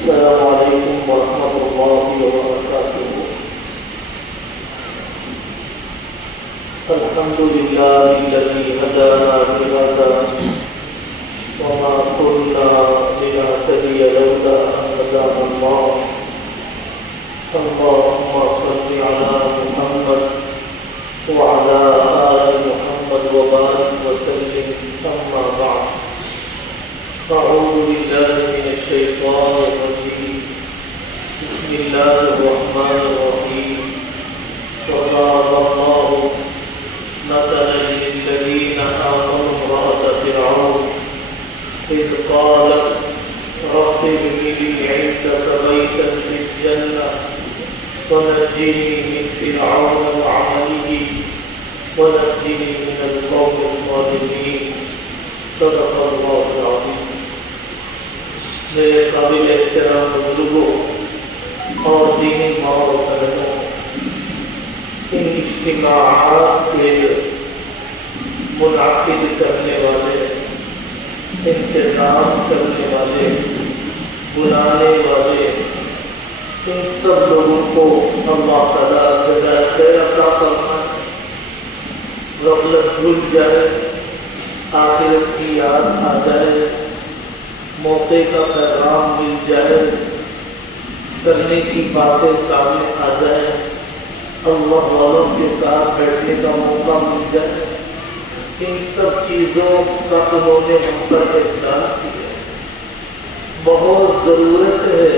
السلام عليكم ورحمة الله وبركاته. الحمد لله الذي هدانا لهذا وما كنا لنهتدي لولا أن هدانا الله. اللهم صل على محمد وعلى آل محمد وبارك وسلم. أما بعد، أعوذ بالله من الشيطان الرجيم. بسم الله الرحمن الرحيم. وضرب الله مثلا للذين آمنوا امرأة فرعون إذ قالت رب ابن لي عندك بيتا في الجنة ونجني من فرعون وعمله ونجني من القوم الظالمين. صدق الله العظيم. میرے قابل احترام بزرگوں اور دینی ماں و بہنوں، ان اجتماعات کے منعقد کرنے والے، انتظام کرنے والے، بلانے والے، ان سب لوگوں کو اللہ تعالیٰ جزائے خیر عطا فرمائے. غفلت بھول جائے، آخرت کی یاد آ جائے، موقع کا پیغام مل جائے، کرنے کی باتیں سامنے آ جائے، اللہ والوں کے ساتھ بیٹھنے کا موقع مل جائے، ان سب چیزوں کا انہوں نے ہم پر احسان کیا. بہت ضرورت ہے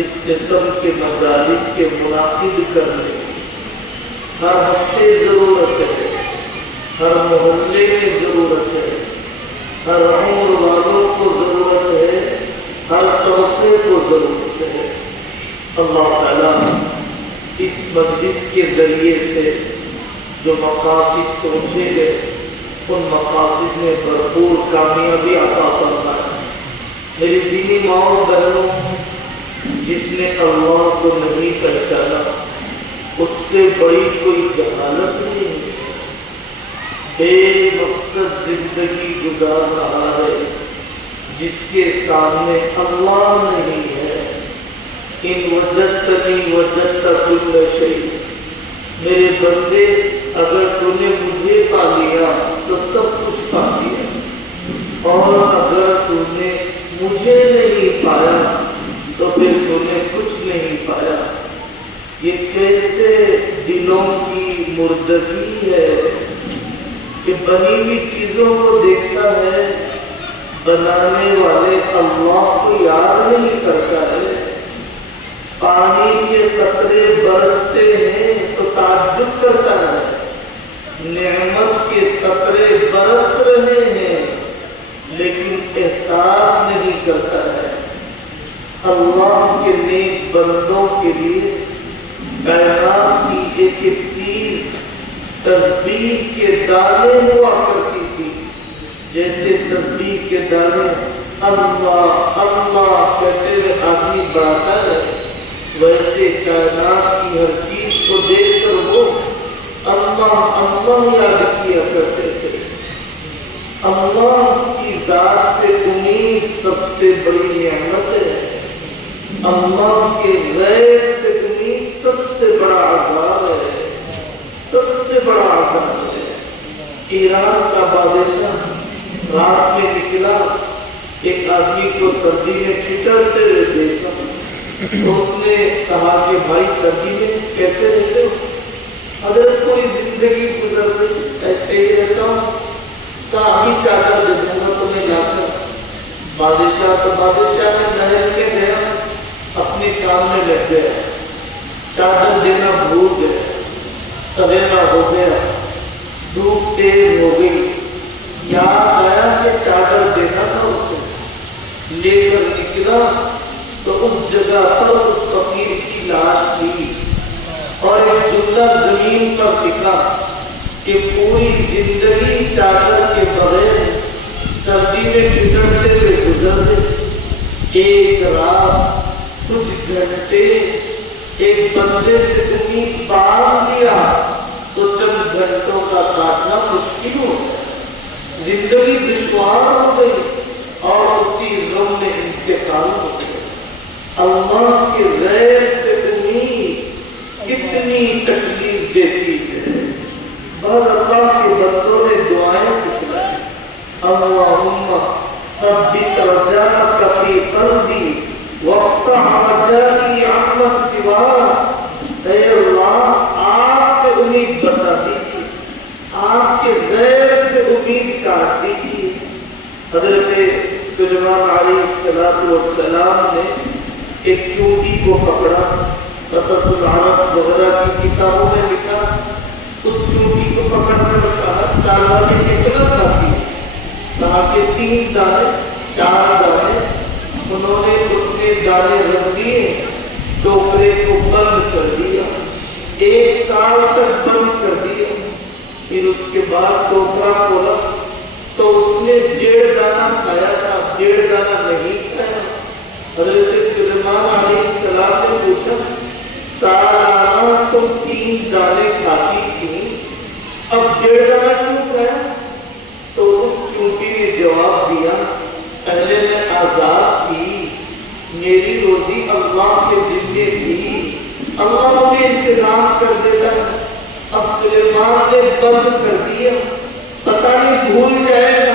اس قسم کے مجالس کے منعقد کرنے کی. ہر ہفتے ضرورت ہے، ہر محلے میں ضرورت ہے، ہر عمر والوں کو ضرورت ہے، ہر طبقے کو ضرورت ہے. اللہ تعالیٰ اس مجلس کے ذریعے سے جو مقاصد سوچے گئے ان مقاصد میں بھرپور کامیابی عطا فرمائے. میری دینی ماں و بہنوں، جس نے اللہ کو نہیں پہچانا اس سے بڑی کوئی جہالت نہیں ہے. بے مقصد زندگی گزار رہا ہے جس کے سامنے اللہ نہیں ہے. ان وجدتنی وجدت کل شیء. میرے بندے، اگر تو نے مجھے پا لیا تو سب کچھ پا لیا، اور اگر تو نے مجھے نہیں پایا تو پھر تو نے کچھ نہیں پایا. یہ کیسے دلوں کی مردگی ہے کہ بنی ہوئی چیزوں کو دیکھتا ہے، بنانے والے اللہ کو یاد نہیں کرتا ہے. پانی کے قطرے برستے ہیں تو تعجب کرتا ہے، نعمت کے قطرے برس رہے ہیں لیکن احساس نہیں کرتا ہے. اللہ کے نیک بندوں کے لیے کائنات کی ایک ایک چیز تسبیح کے دانے ہوا کرتی تھی. جیسے تسبیح کے دانے اللہ اللہ کہتے ہوئے آدمی بڑھاتا ہے، ویسے کائنات کی ہر چیز کو دیکھ کر وہ اللہ اللہ یاد کیا کرتے تھے. اللہ کی ذات سے امید سب سے بڑی نعمت ہے. اللہ کے غیر سے امید سب سے بڑا عذاب ہے، سب سے بڑا عذاب ہے. ایران کا بادشاہ رات میں نکلا، ایک آدمی کو سردی میں ٹھٹرتے ہوئے دیکھا تو اس نے کہا کہ بھائی سردی میں کیسے رہتے ہو؟ اگر کوئی زندگی گزر رہی ایسے ہی رہتا ہوں. کہا ابھی چادر دے دوں گا تمہیں لا کر. بادشاہ نے نہر میں گیا، اپنے کام میں لگ گیا، چادر دینا بھول گیا. سویرا ہو گیا، دھوپ تیز ہو گئی، یاد آیا کہ چادر دینا تھا اسے. لے کر نکلا تو اس جگہ پر اس فقیر کی لاش تھی، اور ایک جملہ زمین پر دکھا کہ پوری زندگی چادر کے بغیر سردی میں ٹھٹرتے ہوئے گزر گئے. ایک رات کچھ گھنٹے ایک بندے سے امید باندھ دیا تو چند گھنٹوں کا کاٹنا مشکل ہو گیا. زندگی دشوار ہو گئی اور اسی غم میں انتقال ہو گیا. اللہ کے غیر سے امید کتنی تکلیف دیتی ہے۔ بعض اللہ کے بندوں نے دعائیں سکھلائیں، اللہم ثبت رجاءک فی قلبی واقطع رجائی عمن سواک۔ اے اللہ، آپ سے امید بسا دیجیے، آپ کے غیر سے امید کاٹ دیجیے۔ حضرت سلیمان علیہ السلام نے ایک چونٹی کو پکڑا، قصص العرب وغیرہ کی کتابوں میں لکھا، اس چونٹی کو پکڑ کر کہا سالانہ کتنا کھاتی؟ کہا کہ 3 دانے 4 دانے۔ انہوں نے اتنے دانے رکھ دیے، ٹوکرے کو بند کر دیا، 1 سال تک بند کر دیا۔ پھر اس کے بعد ٹوکرا کھولا تو اس نے 1.5 دانہ کھایا تھا، 1.5 دانہ نہیں کھایا۔ حضرت سلیمان علیہ السلام نے پوچھا سالانہ تم 3 دانے کھاتی تھی، اب 1.5 دانہ کیوں کھایا؟ تو اس چونٹی نے جواب دیا، پہلے میں آزاد تھی، میری روزی اللہ کے ذمے تھی، اللہ مجھے انتظام کر دیتا ہے۔ اب سلیمان نے بند کر دیا، پتہ نہیں بھول جائے گا،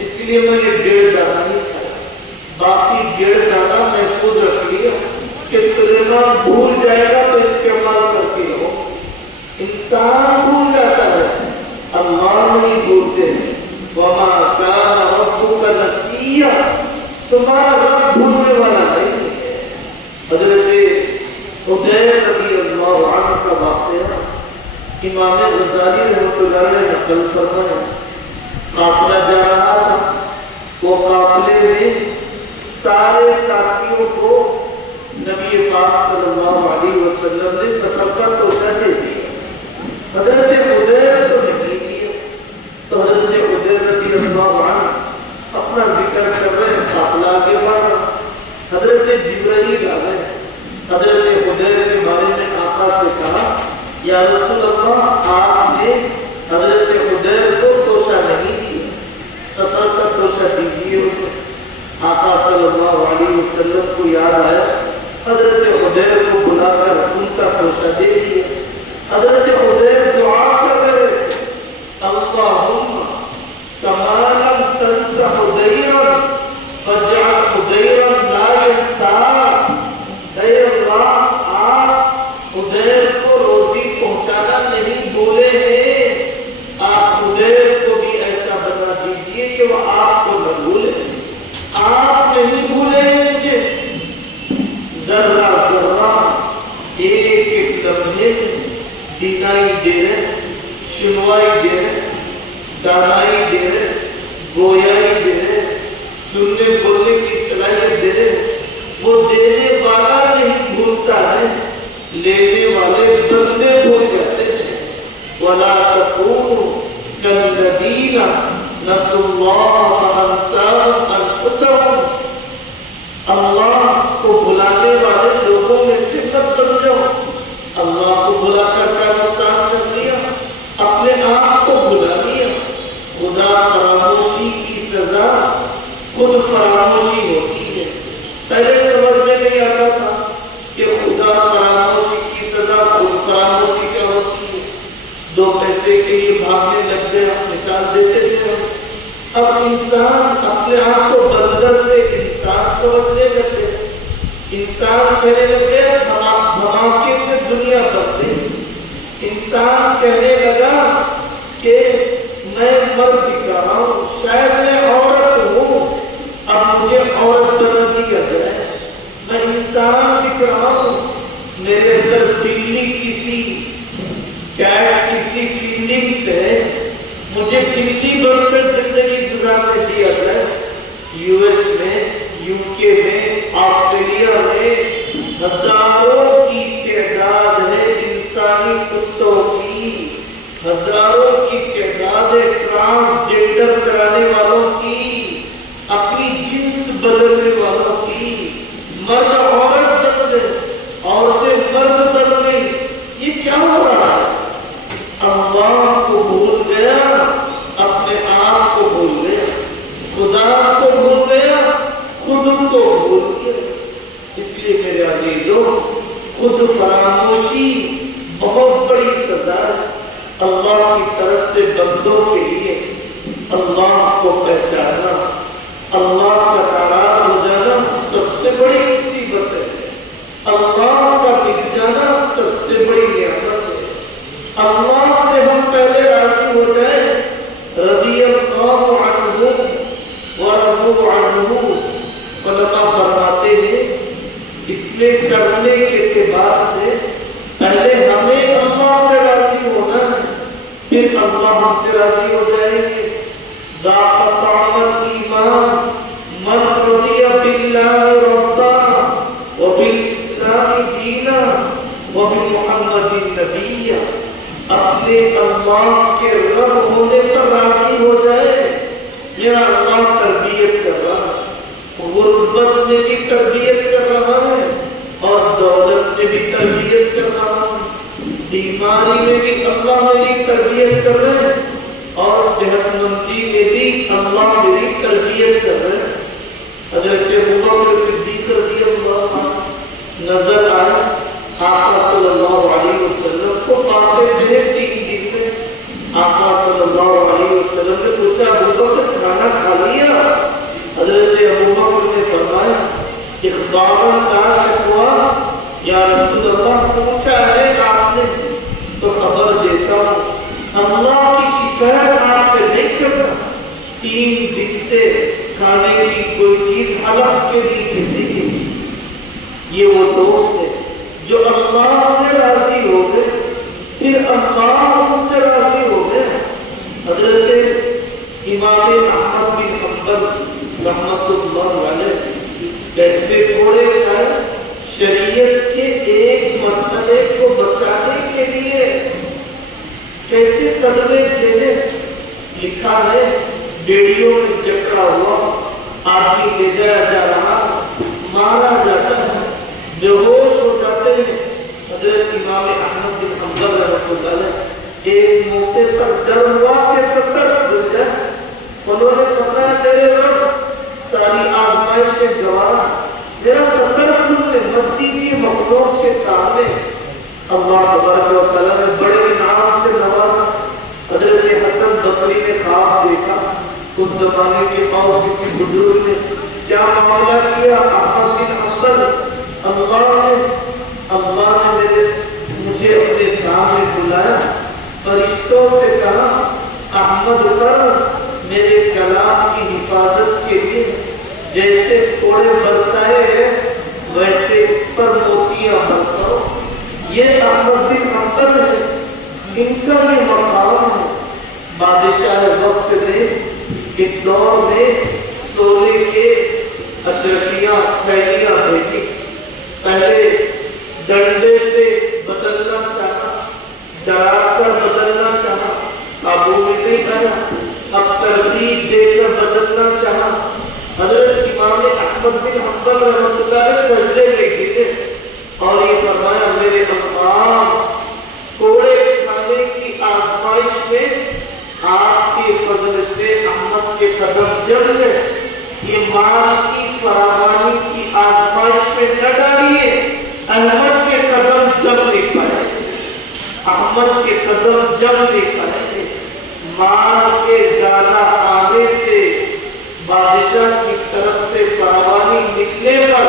اس لیے میں نے 1.5 دانہ نہیں کھایا، باقی 1.5 دانہ محفوظ رکھ لیا کہ سلیمان بھول جائے گا تو استعمال کرتے ہو۔ انسان بھول جاتا ہے، اللہ نہیں بھولتے ہیں۔ وَمَا كَانَ رَبُّكَ نَسِيًّا، تمہارا رب بھولنے والا نہیں ہے۔ حضرت حذیر رضی اللہ عنہ کا واقعہ امام غزالی رحمۃ اللہ علیہ نقل فرمایا، قافلہ جا رہا تھا، وہ قافلے میں سارے ساتھیوں کو نبی پاک صلی اللہ علیہ وسلم نے سفر کا توشہ دے دیا۔ حضرت حذیر تو نہیں کیا، تو حضرت حذیر رضی اللہ عنہ اپنا ذکر کر رہے ہیں، قافلہ آگے بڑھ رہا، حضرت جبرائیل آ گئے۔ حضرت حذیر کے بارے میں آقا سے کہا، یا رسول اللہ، آپ نے حضرت حذیر کو توشہ نہیں دیا، سفر کا توشہ دیجیے انہیں۔ آقا صلی اللہ علیہ وسلم کو یاد آیا، حضرت حذیر کو بلا کر ان کا توشہ دے دیا۔ حضرت حذیر دعا کر رہے تھے، اللہم کما لم تنس حذیرا فاجعل حذیرا لا ینساک۔ اے اللہ، آپ حذیر کو روزی پہنچانا نہیں بھولے ہیں، آپ حذیر کو بھی ایسا بنا دیجئے کہ وہ آپ کو نہ بھولے۔ آپ نہیں بھولے ہیں مجھے، ذرہ ذرہ ایک ایک لمحے دینائی دے رہے، شنوائی دے رہے، دانائی دے رہے، گویائی دے رہے، سننے بولنے کی صلاحیت دے رہے۔ وہ دینے والا نہیں بھولتا ہے، لینے والے بندے بھول جاتے ہیں۔ وَلَا تَكُونُوا كَالَّذِينَ نَسُوا اللَّهَ فَأَنسَاهُمْ أَنفُسَهُمْ۔ اللہ کو بھلانے والے لوگوں میں سے مت بن جاؤ۔ اللہ کو بھلا کر کیا نقصان کر لیا، اپنے آپ کو بھلا لیا۔ خدا فراموشی کی سزا خود فراموشی ہوتی ہے۔ پہلے سمجھ میں نہیں آتا تھا کہ خدا فراموشی کی سزا خود فراموشی کیا ہوتی ہے۔ 2 پیسے کے لیے بھاگنے لگ گئے، مثال دیتے تھے۔ اب انسان اپنے آپ کو بندر سے انسان سمجھنے لگے، انسان کہنے لگے دھماکے سے دنیا بدلے۔ انسان کہنے لگا کہ میں مرد دکھ رہا ہوں، شاید میں عورت ہوں، اب مجھے عورت بنا دیا جائے۔ میں انسان دکھ رہا ہوں، میرے اندر بلی کسی کیٹ کسی فیلنگز ہے، مجھے بلی بن کر زندگی گزارنے دیا جائے۔ یو ایس میں، یو کے میں، آسٹریلیا میں ہزاروں کی تعداد ہے انسانی کتوں کی، ہزاروں کی تعداد ہے ٹرانسجنڈر کرانے والوں کی، اپنی جنس بدلنے والوں کی۔ مرد عورت بن گئے، عورتیں مرد بن گئی، یہ کیا ہو رہا ہے؟ اللہ کو بھول گیا، اپنے آپ کو بھول گیا، خدا کو بھول گیا، خود کو بھول گیا۔ اس لیے عزیزوں خود فراموشی بہت بڑی سزا ہے اللہ کی طرف سے بندوں کے لیے۔ اللہ کو پہچاننا، اللہ کا ناراض ہو جانا سب سے بڑی مصیبت ہے، اللہ کا بک جانا سب سے بڑی نعمت ہے۔ اللہ سے ہم پہلے راضی ہو جائیں، رضی اللہ عنہ ورضوا عنہ، علماء فرماتے ہیں اس میں کرنے کے اعتبار سے پہلے ہمیں اللہ سے راضی ہونا ہے، پھر اللہ ہم سے راضی ہو جائیں گے۔ ذاق طعم الایمان من رضی باللہ ربا وبالاسلام دینا وبمحمد نبیا، اپنے اللہ کے رب ہونے پر راضی ہو جائے۔ میرا اللہ تربیت کر رہا ہے، غربت میں بھی تربیت کر رہا ہے اور دولت میں بھی تربیت کر رہا ہے، بیماری میں بھی اللہ میری تربیت کر رہے ہیں اور صحت مندی میں بھی اللہ میری تربیت کر رہے ہیں۔ حضرت ابوبکر صدیق رضی اللہ عنہ نظر آئے آقا صلی اللہ علیہ وسلم کو فاقے سے 3 دن میں۔ آقا صلی اللہ علیہ وسلم نے پوچھا ابوبکر کھانا کھا لیا؟ حضرت ابوبکر نے فرمایا اخبارا لا شکوا، یا رسول اللہ پوچھا ہے آپ نے تو خبر دیتا ہوں، اللہ کی شکایت آپ سے نہیں کرتا۔ 3 دن سے کھانے کی کوئی چیز حلق کے نیچے نہیں ہے۔ یہ وہ لوگ ہیں جو اللہ سے راضی ہو گئے، پھر اللہ ان سے راضی ہو گئے۔ حضرت امام احمد بن حنبل رحمۃ اللہ علیہ کیسے تھوڑے کھائے، شریعت کے ایک مسئلے کو بچانے کے لیے کیسے صدمے جھیلے۔ لکھا ہے بیڑیوں میں جکڑا ہوا آدمی لے جایا جا رہا، مارا جاتا ہے، بے ہوش ہو جاتے ہیں۔ حضرت امام احمد بن حنبل رحمۃ اللہ علیہ ایک موقع پر ڈر ہوا کہ 70 کھل جائے۔ انہوں نے فرمایا میرے رب ساری آزمائشیں گوارا، میرا 70 کھلنے مت دیجیے مخلوق کے سامنے۔ اللہ تبارک و تعالیٰ نے بڑے انعام سے نوازا۔ حضرت حسن بصری نے خواب دیکھا، اس زمانے کے اور کسی بزرگ نے کیا معاملہ کیا؟ احمد بن حنبل اللہ نے مجھے اپنے سامنے بلایا، فرشتوں سے کہا احمد پر میرے کلام کی حفاظت کے لیے جیسے کوڑے برسائے ہیں ویسے اس پر موتیاں برساؤ۔ یہ احمد بن حنبل ہے، ان کا یہ مقام ہے۔ بادشاہ وقت نے ایک دور میں سونے کے اشرفیاں تھیلیاں بھیجی، پہلے ڈنڈے سے بدلنا چاہا، ڈرا کر بدلنا چاہا، قابو میں نہیں آیا، اب ترغیب دے کر بدلنا چاہا۔ حضرت امام احمد بن حنبل رحمۃ اللہ علیہ سجدے میں گرے اور یہ فرمایا میرے امام کوڑے کھانے کی آزمائش میں آپ کے فضل سے احمد کے قدم جم گئے، یہ مال کی فراوانی کی آزمائش میں نہ ڈالیے، احمد کے قدم جم نہیں پائے، احمد کے قدم جم نہیں پائے۔ مال کے زیادہ آنے سے بادشاہ کی طرف سے فراوانی نکلنے پر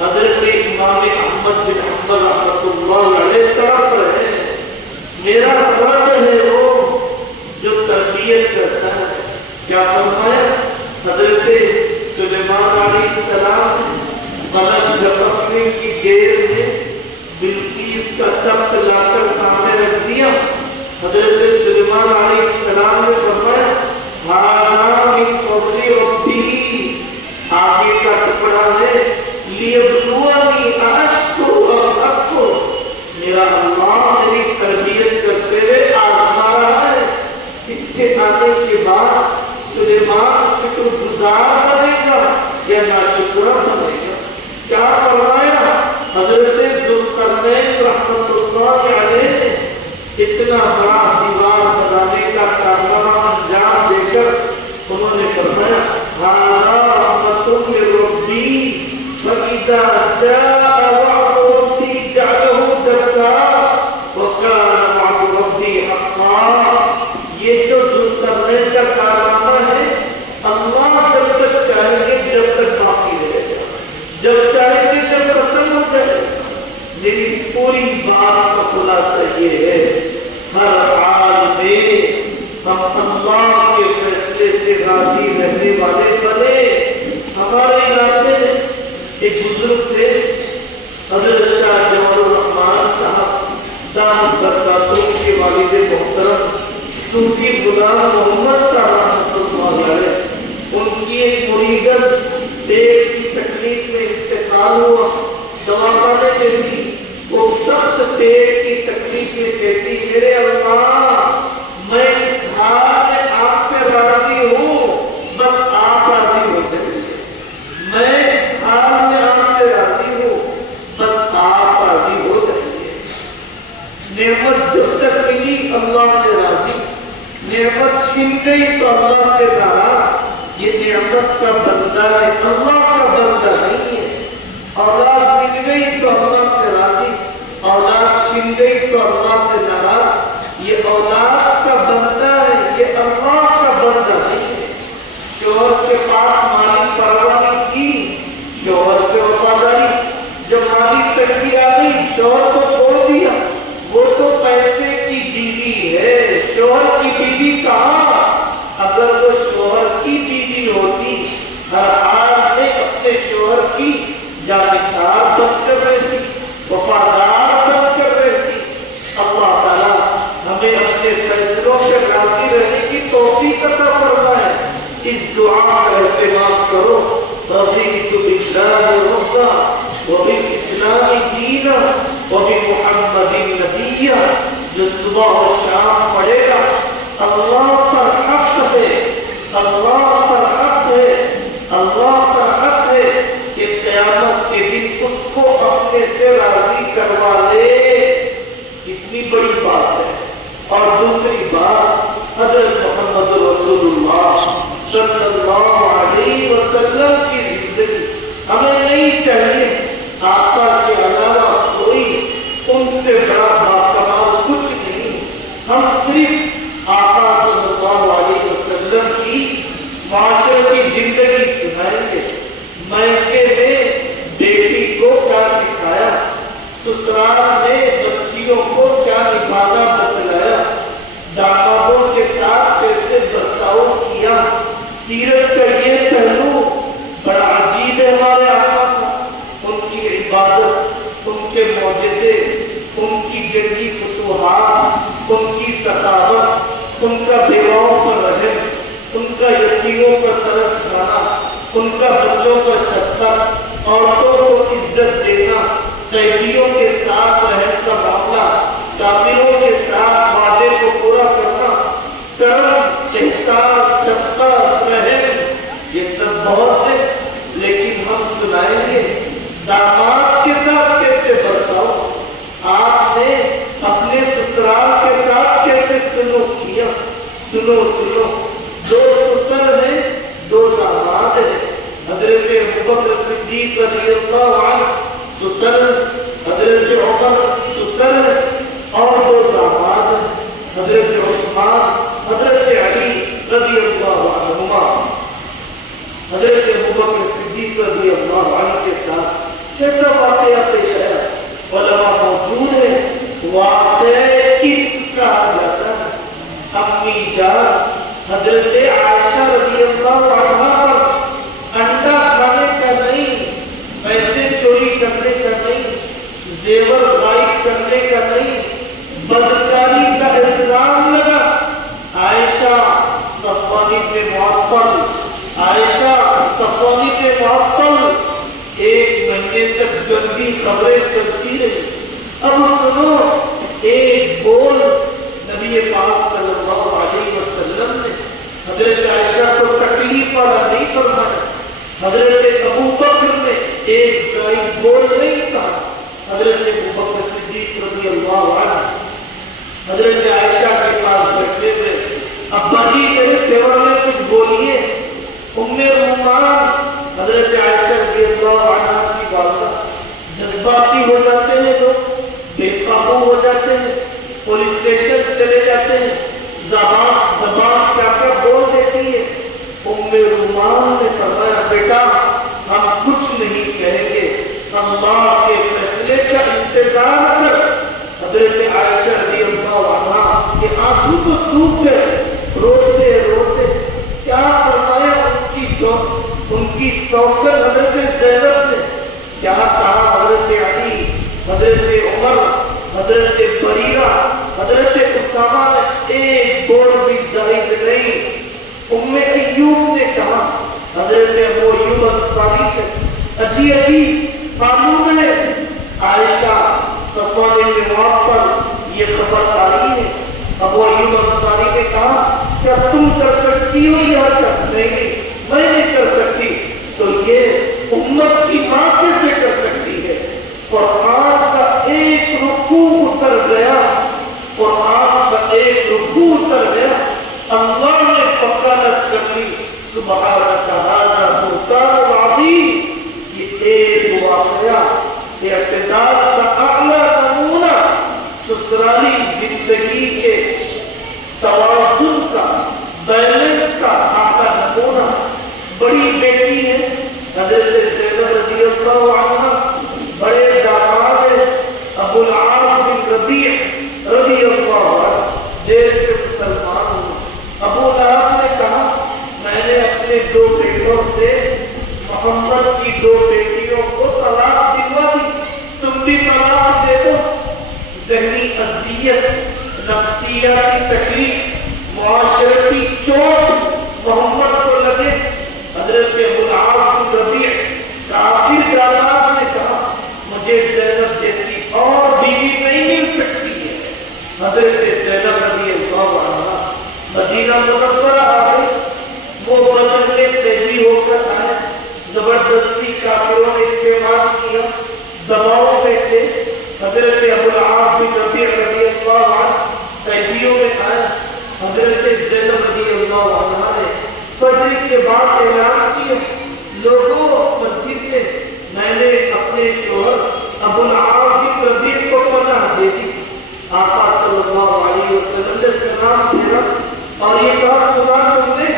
حضرت امام احمد بن حنبل رحمۃ اللہ علیہ تڑپ رہے ہیں۔ میرا رب ہے وہ جو تربیت کرتا ہے۔ کیا فرمایا؟ حضرت سلیمان علیہ السلام قلم جھپکنے کی دیر میں بلقیس کا تخت لا کر سامنے رکھ دیا۔ حضرت سلیمان علیہ السلام نے فرمایا ہذا من فضل ربی، آگے کا ٹکڑا ہے لیبلونی اشکر ام اکفر، میرا اللہ میری تربیت کرتے ہوئے آزما رہا ہے، اس کے آنے کے بعد سلیمان شکر گزار بنے گا یا ناشکرہ بنے گا۔ کیا فرمایا؟ حضرت ذوالقرنین رحمۃ اللہ علیہ نے اتنا بڑا دیوار بنانے کا کارنامہ انجام دے کر انہوں نے فرمایا ھذا رحمۃ من ربی فاذا جاء وعد کا کارنامہ ہے اللہ جب تک چاہیں گے جب تک باقی رہے گا، جب چاہیں گے جب ختم ہو جائے گا۔ لیکن اس پوری بات کا خلاصہ یہ ہے ہر حال میں ہم اللہ کے فیصلے سے راضی رہنے والے بنے۔ ہمارے علاقے میں ایک بزرگ تھے حضرت شاہ جوہر الرحمان صاحب دامت برکاتہم کے والد محترم صوفی غلام محمد صاحب رحمۃ اللہ علیہ، ان کی ایک مریدن پیٹ کی تکلیف میں انتقال ہوا، دوا کھانے کے لیے وہ سخت پیٹ کی تکلیف میں کہتی میرے اللہ میں اس حال میں آپ سے راضی ہوں، بس آپ راضی ہو جائیں، میں اس حال میں آپ سے راضی ہوں، بس آپ راضی ہو جائیے۔ نعمت جب تک ملی اللہ سے راضی، نعمت چھن گئی تو اللہ سے ناراض۔ یہ نعمت کا بندہ ہے، اللہ کا بندہ نہیں ہے۔ اولاد مل گئی تو اللہ سے راضی، اولاد چھن گئی تو اللہ سے ناراض۔ یہ اولاد کا بندہ ہے، یہ اللہ کا بندہ نہیں ہے۔ شوہر کے پاس مالی فراوانی تھی، شوہر سے وفاداری، جب مالی تنگی آ گئی شوہر کو چھوڑ دیا، وہ تو پیسے کی بیوی ہے، شوہر کی بیوی کہاں؟ اگر وہ شوہر کی بیوی ہوتی ہر حال میں اپنے شوہر کی جانثار بن کر رہتی، وفادار بن کر رہتی۔ اللہ تعالیٰ ہمیں اپنے فیصلوں سے راضی رہنے کی توفیق عطا فرمائے۔ اس دعا کا اہتمام کرو، رضیت باللہ ربا وبالاسلام دینا وبمحمد نبیا، جو صبح و شام پڑھے گا اللہ پر حق ہے، اللہ پر حق ہے، اللہ پر حق ہے کہ قیامت کے دن اس کو اپنے سے راضی کروا لے۔ کتنی بڑی بات ہے۔ اور دوسری بات حضرت محمد رسول اللہ صلی اللہ علیہ وسلم کی زندگی ہمیں نہیں چاہیے آقا کے علاوہ کوئی ان سے بڑا باکمال کچھ نہیں۔ ہم صرف آقا صلی اللہ علیہ وسلم کی معاشرتی زندگی سنائیں گے۔ میکے میں بیٹی کو کیا سکھایا، سسرال میں بچیوں کو کیا نبھانا بتلایا، دامادوں کے ساتھ کیسے برتاؤ کیا۔ سیرت کا یہ پہلو بڑا عجیب ہے ہمارے آقا کا۔ ان کی عبادت، ان کے معجزے، ان کی جنگی فتوحات، ان کی سخاوت، ان کا بیواؤں پر رحم، ان کا یتیموں پر ترس کھانا، ان کا بچوں پر شفقت، عورتوں کو عزت دینا، قیدیوں کے ساتھ رحم کا معاملہ، کافروں کے ساتھ وعدے کو پورا کرنا، کرم، احسان، شفقت، رحم، یہ سب بہت ہے۔ لیکن ہم سنائیں گے داماد کے ساتھ کیسے برتاؤ، آپ نے اپنے سسرال کے ساتھ کیسے سلوک کیا۔ سنو سنو، دو سسر ہیں، دو داماد ہیں۔ حضرت ابوبکر صدیق رضی اللہ عنہ سسر، حضرت عمر سسر اور دو داماد ہیں، حضرت عثمان، حضرت علی رضی اللہ عنہما۔ حضرت ابوبکر صدیق رضی اللہ عنہ کے ساتھ کیسا واقعہ پیش آیا، علماء موجود ہیں، واقعہ عفق کہا جاتا ہے۔ امی جان حضرت عائشہ رضی اللہ عنہا پر انڈا کھانے کا نہیں، پیسے چوری کرنے کا نہیں، زیور غائب کرنے کا نہیں، بدکاری کا الزام لگا۔ عائشہ صفوان بن معطل، عائشہ صفوان بن معطل، ایک مہینے تک گندی خبریں چلتی رہی۔ اب سنو، ایک بول نبی پاک صلی اللہ علیہ وسلم نے حضرت عائشہ کو تکلیف والا نہیں فرمایا، حضرت ابوبکر نے ایک زائد بول نہیں کہا۔ حضرت ابوبکر صدیق رضی اللہ عنہ حضرت عائشہ کے پاس بیٹھے تھے، ابا جی میرے فیور میں کچھ بولیے۔ ام رومان حضرت عائشہ رضی اللہ عنہ کی والدہ، جذباتی ہو جاتے ہیں لوگ، بے قابو ہو جاتے ہیں، پولیس اسٹیشن چلے جاتے ہیں، زبان کیا کیا بول انتظار کر حضرت عائشہ رضی اللہ عنہا کے آنسو تو سوکھ گئے، روتے روتے کیا فرمایا ان کی سوکر حضرت زینب نے کیا کہا، حضرت علی، حضرت عمر، حضرت بریرہ، حضرت اسامہ نے ایک بور بھی زائد نہیں۔ ام ایوب نے کہا حضرت ابو ایوب انصاری سے، اجی معلوم ہے عائشہ صفوان بن معطل یہ خبر آئی ہے۔ ابو ایوب انصاری نے کہا کیا تم کر سکتی ہو یہ حرکت؟ نہیں میں نہیں کر سکتی۔ تو یہ امت کی ماں کیسے کر سکتی ہے؟ قرآن کا ایک رکوع اتر گیا، قرآن کا ایک رکوع اتر گیا، اللہ نے وکالت کر لی سبحانک ھذا بہتان عظیم۔ یہ ایک واقعہ اعتدال کا اعلیٰ نمونہ، سسرالی زندگی کے توازن کا، بیلنس کا اعلیٰ نمونہ۔ بڑی بیٹی ہے حضرت زینب رضی اللہ عنہ، بڑے داماد ہیں ابو العاص بن ربیع رضی اللہ عنہ، دیر سے مسلمان ہوئے۔ ابو لہب نے کہا میں نے اپنے دو بیٹوں سے محمد کی دو بیٹیوں کو طلاق دلوا دی، تم بھی طلاق دے دو۔ ذہنی اذیت، نفسیاتی تکلیف، معاشرتی چوٹ محمد کو لگے۔ حضرت ابو العاص بن ربیع کافر داماد نے کہا مجھے زینب جیسی اور بیوی نہیں مل سکتی ہے۔ حضرت زینب رضی اللہ عنہ مدینہ منورہ آ گئی، وہ بدر میں قیدی ہو کر آئے، زبردستی کافروں نے استعمال کیا، دباؤ میں تھے۔ حضرت ابو العاص بن ربیع رضی اللہ عنہ قیدیوں میں آئے، حضرت زینب رضی اللہ عنہ نے فجر کے بعد اعلان کیا لوگوں مسجد میں نے اپنے شوہر ابو العاص بن ربیع کو پناہ دے دی۔ آقا صلی اللہ علیہ وسلم نے سلام پھیرا اور یہ کہا سنا تم نے،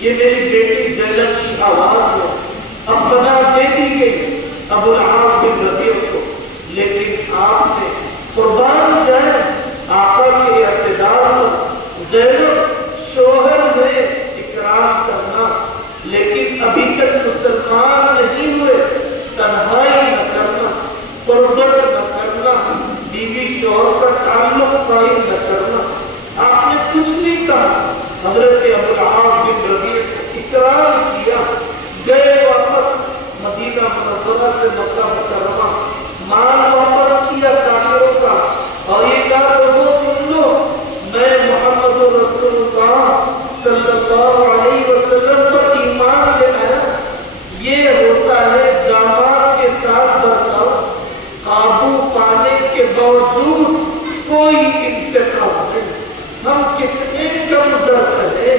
یہ میری بیٹی زینب کی آواز ہے۔ اب پناہ دے دی گئی ابو العاص بن ربیع کو، لیکن آپ نے قربان جائے آقا کے اقتدار پر زینب شوہر میں اکرام کرنا، لیکن ابھی تک مسلمان نہیں ہوئے، تنہائی نہ کرنا، قربت نہ کرنا، بیوی شوہر کا تعلق قائم نہ کرنا۔ آپ نے کچھ نہیں کہا، حضرت ابو العاص بن ربیع اکرام کیا، گئے واپس مدینہ منورہ سے مکہ مکرمہ، مال واپس کیا کافروں کا اور یہ کہا لوگوں سن لو میں محمد رسول اللہ صلی اللہ علیہ وسلم پر ایمان لے آیا۔ یہ ہوتا ہے داماد کے ساتھ برتاؤ، قابو پانے کے باوجود کوئی انتقام نہیں۔ ہم کتنے کم ظرف ہیں۔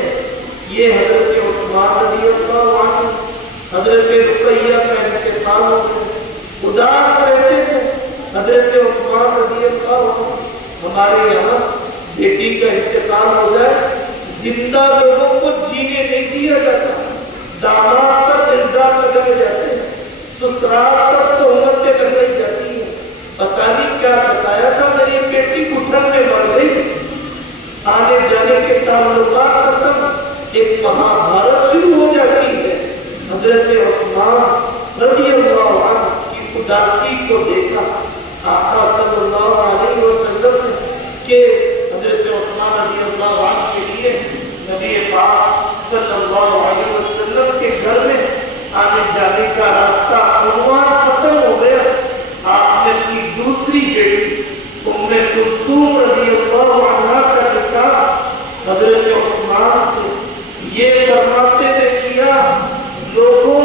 یہ حضرت عثمان رضی اللہ عنہ، حضرت رقیہ کا انتقال ہو گیا، اداس رہتے تھے۔ حضرت عثمان رضی اللہ عنہ، ہمارے یہاں بیٹی کا انتقال ہو جائے زندہ لوگوں کو جینے نہیں دیا جاتا، داماد تک الزام لگائے جاتے ہیں، سسرال تک تہمتیں لگائی جاتی ہیں۔ پتہ نہیں کیا ستایا تھا، میری بیٹی گھٹن میں مر گئی، آنے جانے کے تعلقات ختم، ایک مہابھارت شروع ہو جاتی ہے۔ حضرت عثمان رضی اللہ عنہ کی اداسی کو دیکھا آقا صلی اللہ علیہ وسلم کے حضرت عثمان رضی اللہ عنہ کے لیے نبی پاک صلی اللہ علیہ وسلم کے گھر میں آنے جانے کا راستہ عنوان ختم ہو گیا۔ آپ نے اپنی دوسری بیٹی ام کلثوم رضی اللہ عنہ کا نکاح حضرت عثمان سے یہ فرماتے نے کیا لوگوں